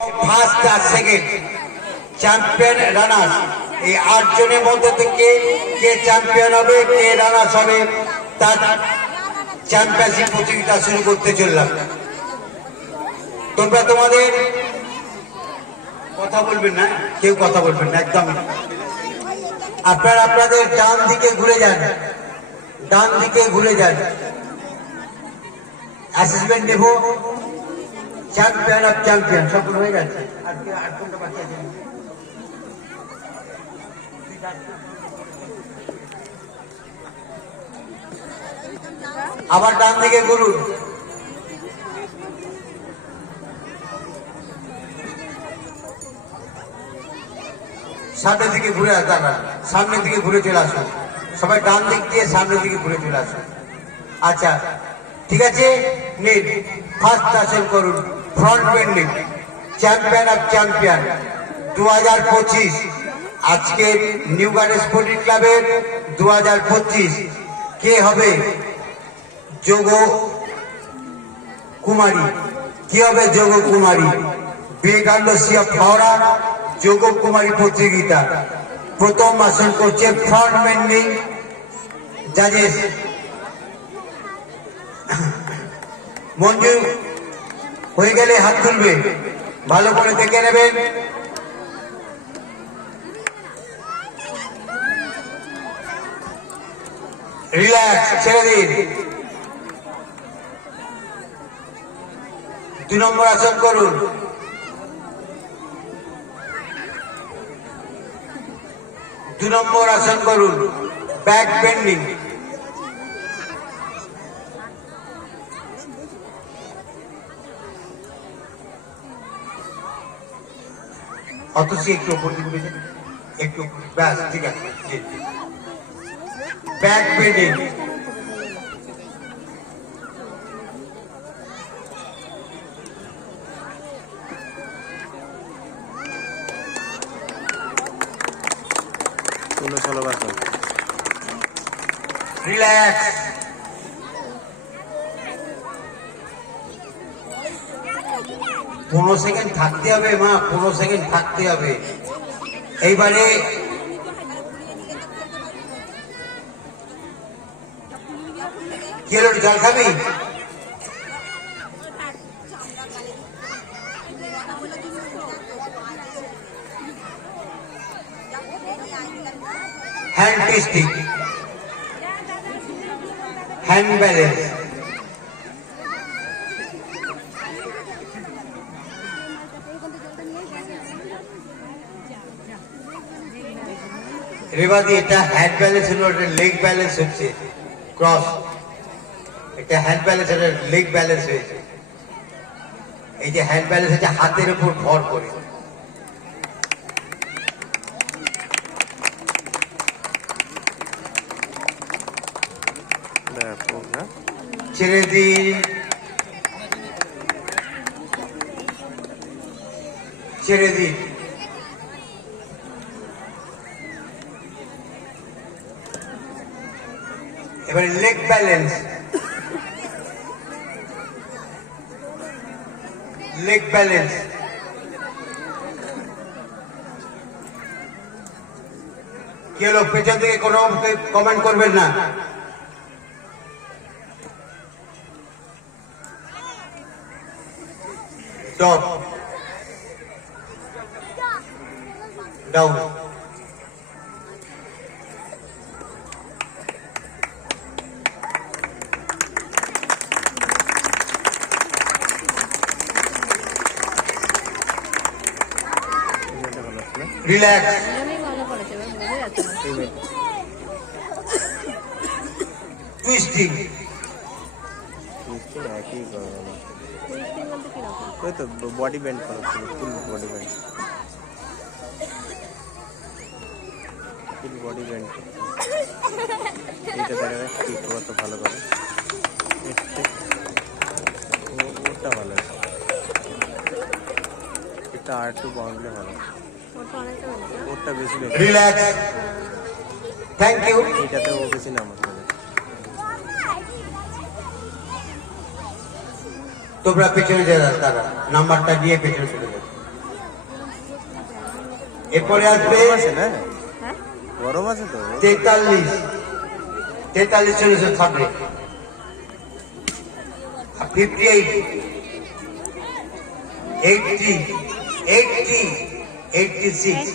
First আর second champion runners এই 8 জনের মধ্যে থেকে কে চ্যাম্পিয়ন হবে কে রানার্স হবে তার চ্যাম্পিয়নশিপ প্রতিযোগিতা শুরু করতে চললাম। তোমরা তোমাদের কথা বলবেন না, কেউ কথা বলবেন না একদম। আপনারা আপনাদের ডান দিকে ঘুরে যান, ডান দিকে ঘুরে যান। অ্যাসেসমেন্ট নেব। চ্যাম্পিয়ন অফ চ্যাম্পিয়ন সফল হয়ে গেছে। আর কোনটা বাকি আছে? আবার ডান দিকে ঘুরুন। সামনের দিকে ঘুরে দাঁড়ান, সামনের দিকে ঘুরে চলে আসুন। সবাই ডান দিক দিয়ে সামনের দিকে ঘুরে চলে আসুন। আচ্ছা ঠিক আছে, নিন ফার্স্ট আসন করুন। Front bending champion of champion 2025 আজকে নিউ গার্ডেন স্পোর্টিং ক্লাবের 2025 কে হবে? যোগ কুমারী। কি হবে? যোগ কুমারী। বিবেকানন্দ সিয়া ফাওড়া যোগ কুমারী প্রতিযোগিতা। প্রথম আসন করছে ফ্রন্ট বেন্ডিং জাজেস মঞ্জু হয়ে গেলে হাত তুলবে, ভালো করে দেখে নেবেন। রিল্যাক্স, ছেড়ে দিন। 2 নম্বর আসন করুন। আসন করুন ব্যাক বেন্ডিং। অথচ একটু উপর দিকে একটু ব্যাস, ঠিক আছে। Back bending relax. পনেরো সেকেন্ড থাকতে হবে মা, 15 সেকেন্ড থাকতে হবে। এইবারে কি হলো, জল খাবি? Hand testing, hand balance. রেবাদি এটা হ্যান্ড ব্যালেন্স হলো, এটা লেগ ব্যালেন্স হচ্ছে ক্রস। এটা হ্যান্ড ব্যালেন্স, এটা লেগ ব্যালেন্স হয়েছে। এই যে হ্যান্ড ব্যালেন্স হচ্ছে হাতের উপর ভর করে। ছেড়ে দিন, ছেড়ে দিন। এবারে লেগ ব্যালেন্স, লেগ ব্যালেন্স। কি হলো, পেছন থেকে কোনো কমেন্ট করবেন না। Depth down. রিল্যাক্স। টুইস্টিং, ওই তো বডি ব্যান্ড করা, full body band, full body band. এইটা দেখা যায় ঠিক কত ভালো করে, ওটা ভালো আছে। এটা আর একটু বাউন্ডলে ভালো, ওটা বেশি। Relax, thank you. এটাতে ও বেশি নাম্বার পাবে। তোমরা পেছনে যারা তারা নাম্বারটা নিয়ে পেছনে চলে যাবে। এরপরে আসবে গরম আছে না? হ্যাঁ গরম আছে তো। 43 43 চলেছে সামনে। 58 80 80 86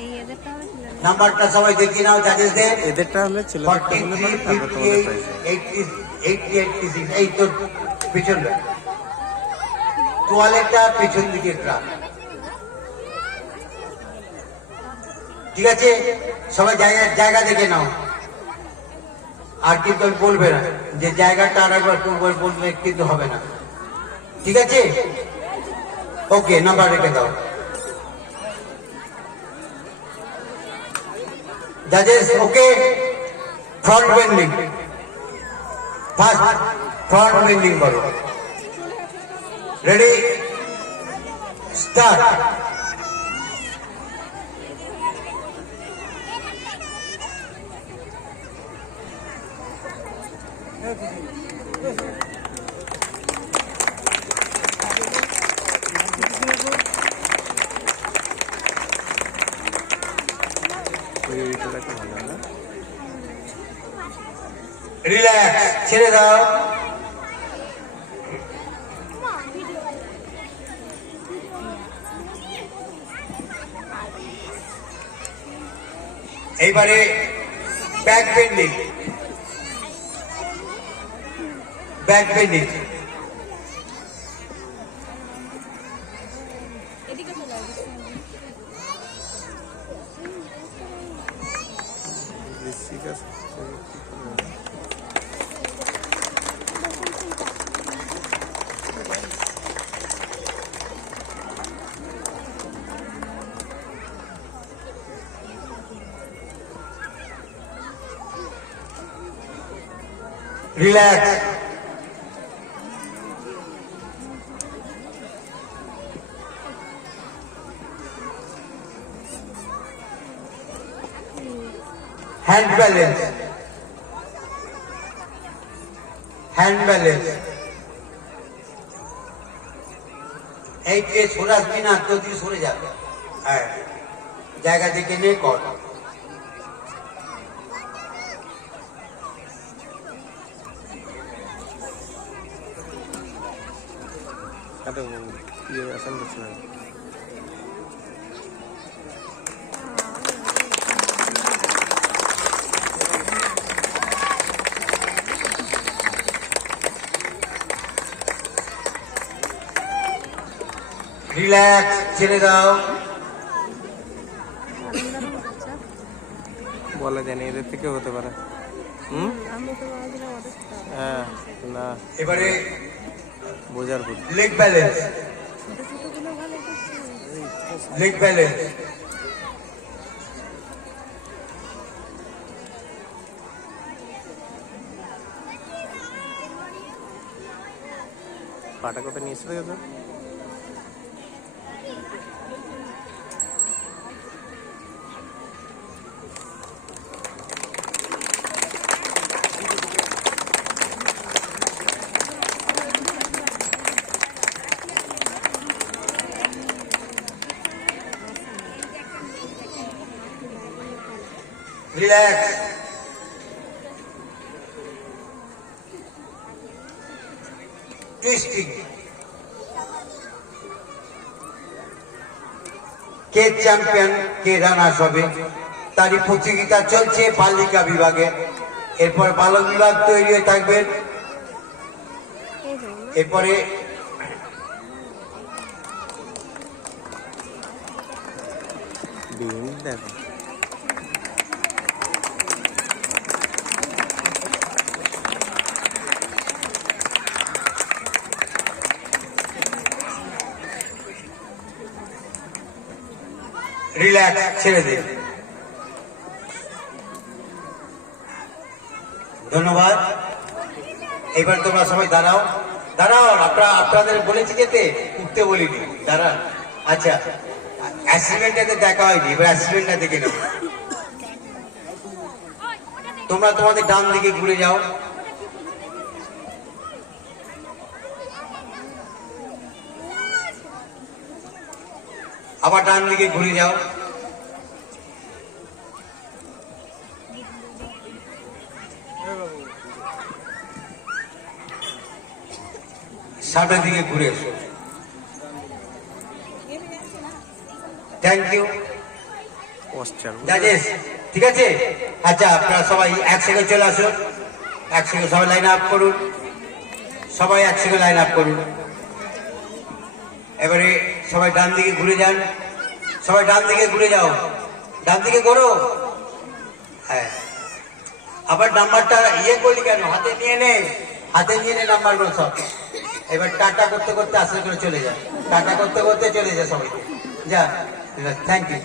এই এদেরটা হবে ছিল না। নাম্বারটা সবাই দেখে নাও জাজেসদের। এদেরটা হলে ছিল 43 তারপর তোমাদের 58 প্রাইস 80 86 এই তো পিছন তোয়ালেটা পিছন দিকে ট্রাক। ঠিক আছে, সবাই জায়গা দেখে নাও। আর কিন্তু বলবে না যে জায়গাটা আর একবার বলবে, কিন্তু হবে না। ঠিক আছে, ওকে, নাম্বার রেখে দাও। জাজেস okay, front bending, first front bending করো। Ready, start. ওইটা একটা ভালো না? রিল্যাক্স, ছেড়ে দাও। এইবারে ব্যাক বেন্ডিং, ব্যাক বেন্ডিং। এদিকে চলে আসবে। ঠিক আছে। Relax, hand balance, hand balance. এই যে সরাসরি না, তো তুই সরে যাবে। হ্যাঁ, জায়গা দেখে নিয়ে কর। আরে ইয়ে আসান করছে না। রিল্যাক্স, ছেড়ে দাও। বলা যায় না, এদের থেকেও হতে পারে। হুম, আমি তো বলেছিলাম ওদের সাথে হবে। হ্যাঁ, না এবারে বোঝার ভুল। লেগ ব্যালেন্স, ছোট ছোটগুলো ভালো করছে। Leg balance. পাটা কথা নিয়ে এসে গেছে। Relax, twisting. কে চ্যাম্পিয়ন, কে রানার্স হবে তারই প্রতিযোগিতা চলছে বালিকা বিভাগে। এরপর বালক বিভাগ তৈরি হয়ে থাকবে। এই যে না, এরপরে ডিম দেখো। রিল্যাক্স, ছেড়ে দিন। ধন্যবাদ। এবার তোমরা সবাই দাঁড়াও, দাঁড়াও। আপনাদের বলেছি যেতে, উঠতে বলিনি, দাঁড়ান। আচ্ছা, অ্যাসিডেন্টটাতে দেখা হয়নি, এবার অ্যাসিডেন্টটা দেখে নেব। তোমরা তোমাদের ডান দিকে ঘুরে যাও। আবার ডান দিকে ঘুরে যাও। সামনের দিকে ঘুরে এসো। থ্যাংক ইউ পোস্টার জাজেস, ঠিক আছে। আচ্ছা আপনারা সবাই এক সেকেন্ড চলে আসুন, এক সেকেন্ড সবাই লাইন আপ করুন, সবাই এক সেকেন্ড লাইন আপ করুন। এবারে সবাই ডান দিকে ঘুরে যান, সবাই ডান দিকে ঘুরে যাও, ডান দিকে ঘোরো। হ্যাঁ, আবার নাম্বারটা ইয়ে করলি কেন, হাতে নিয়ে নে, হাতে নিয়ে নে নাম্বারগুলো সব। এবার টাটা করতে করতে আস্তে করে চলে যা, টাটা করতে করতে চলে যা সবাই, যা। Thank you.